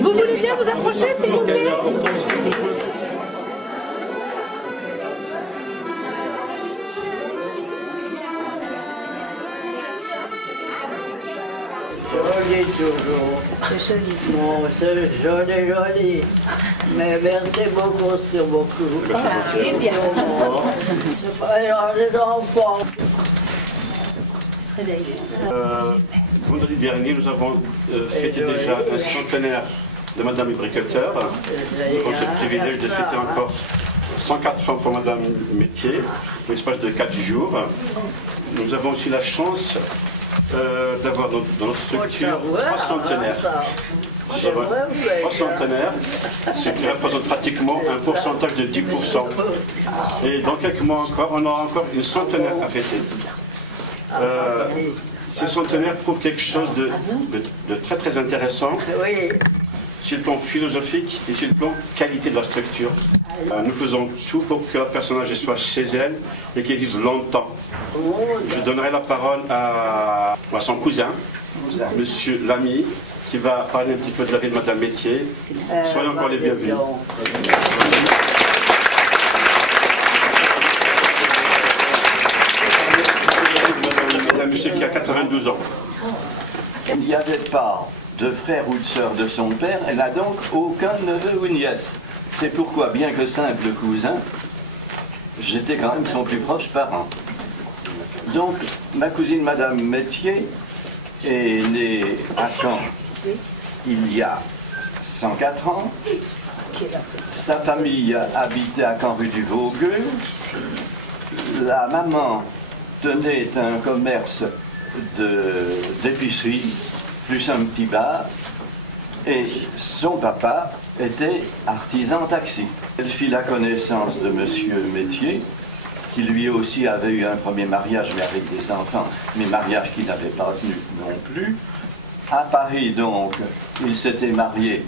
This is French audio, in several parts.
Vous voulez bien vous approcher, s'il vous plaît? Joli toujours. C'est joli. Bon, c'est joli, joli. Mais merci beaucoup sur beaucoup. Eh bien. Alors, les enfants. Se réveille. Vendredi dernier, nous avons fêté déjà un centenaire de Madame Briqueteur. Nous avons ce privilège de fêter encore 104 ans pour Madame Métier, en l'espace de 4 jours. Nous avons aussi la chance d'avoir dans notre structure 3 centenaires. 3 centenaires, ce qui représente pratiquement un pourcentage de 10%. Et dans quelques mois encore, on aura encore une centenaire à fêter. Ces centenaires prouvent quelque chose de très très intéressant sur le plan philosophique et sur le plan qualité de la structure. Nous faisons tout pour que leur personnage soit chez elle et qu'elle vive longtemps. Je donnerai la parole à son cousin, Monsieur Lamy, qui va parler un petit peu de la vie de Madame Métier. Soyez encore les bienvenus. Un monsieur qui a 92 ans. Il n'y avait pas de frère ou de sœur de son père, elle n'a donc aucun neveu ou nièce. C'est pourquoi, bien que simple cousin, j'étais quand même son plus proche parent. Donc, ma cousine Madame Métier est née à Caen il y a 104 ans. Sa famille habitait à Caen rue du Vaugueux. La maman tenait un commerce d'épicerie, plus un petit bar, et son papa était artisan taxi. Elle fit la connaissance de Monsieur Métier, qui lui aussi avait eu un premier mariage, mais avec des enfants, mais mariage qui n'avait pas tenu non plus. À Paris, donc, il s'était marié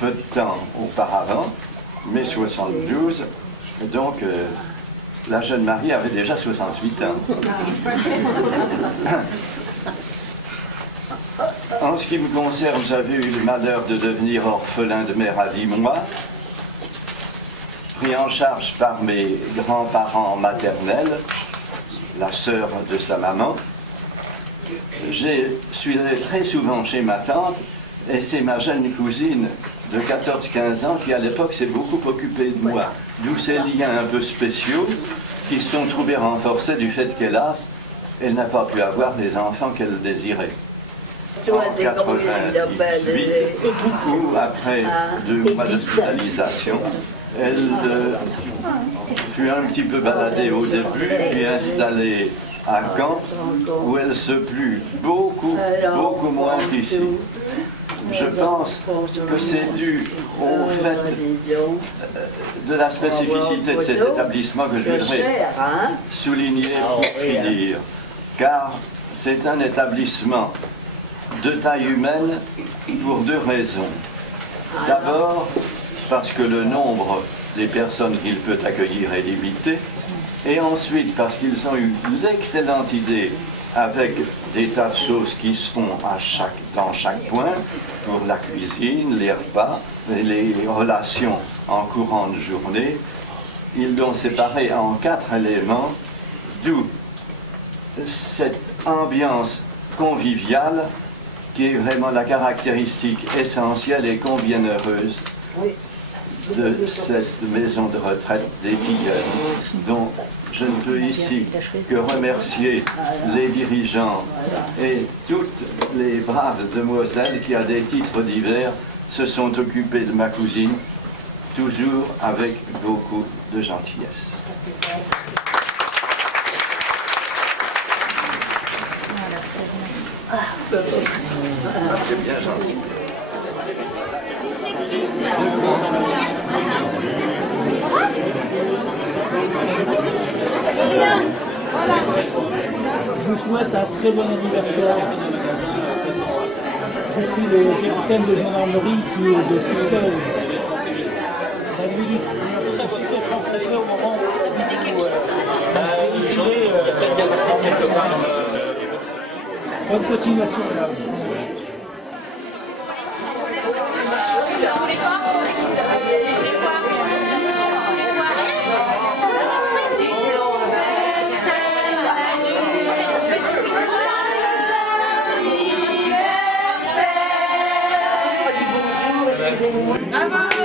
peu de temps auparavant, mai 72, donc la jeune mariée avait déjà 68 ans. En ce qui me concerne, j'avais eu le malheur de devenir orphelin de mère à 10 mois, pris en charge par mes grands-parents maternels, la sœur de sa maman. Je suis allé très souvent chez ma tante, et c'est ma jeune cousine de 14-15 ans qui à l'époque s'est beaucoup occupée de moi. D'où ces liens un peu spéciaux qui se sont trouvés renforcés du fait qu'hélas, elle n'a pas pu avoir les enfants qu'elle désirait. En 98, ou après 2 mois d'hospitalisation, elle fut un petit peu baladée au début, puis installée à Caen, où elle se plut beaucoup moins qu'ici. Je pense que c'est dû au fait de la spécificité de cet établissement que je voudrais souligner et dire, car c'est un établissement de taille humaine pour 2 raisons. D'abord, parce que le nombre des personnes qu'il peut accueillir est limité, et ensuite parce qu'ils ont eu l'excellente idée, avec des tas de choses qui se font dans chaque point, pour la cuisine, les repas, les relations en courant de journée, ils l'ont séparé en 4 éléments, d'où cette ambiance conviviale qui est vraiment la caractéristique essentielle et combien heureuse de cette maison de retraite des Tilleuls, dont je ne peux ici que remercier les dirigeants et toutes les braves demoiselles qui, à des titres divers, se sont occupées de ma cousine, toujours avec beaucoup de gentillesse. C'est bien gentil. Je vous souhaite un très bon anniversaire. Je suis le capitaine de gendarmerie qui est de Pucelle. La milice. Ça peut être entraîné au moment où quelque part. Bonne continuation. Bravo.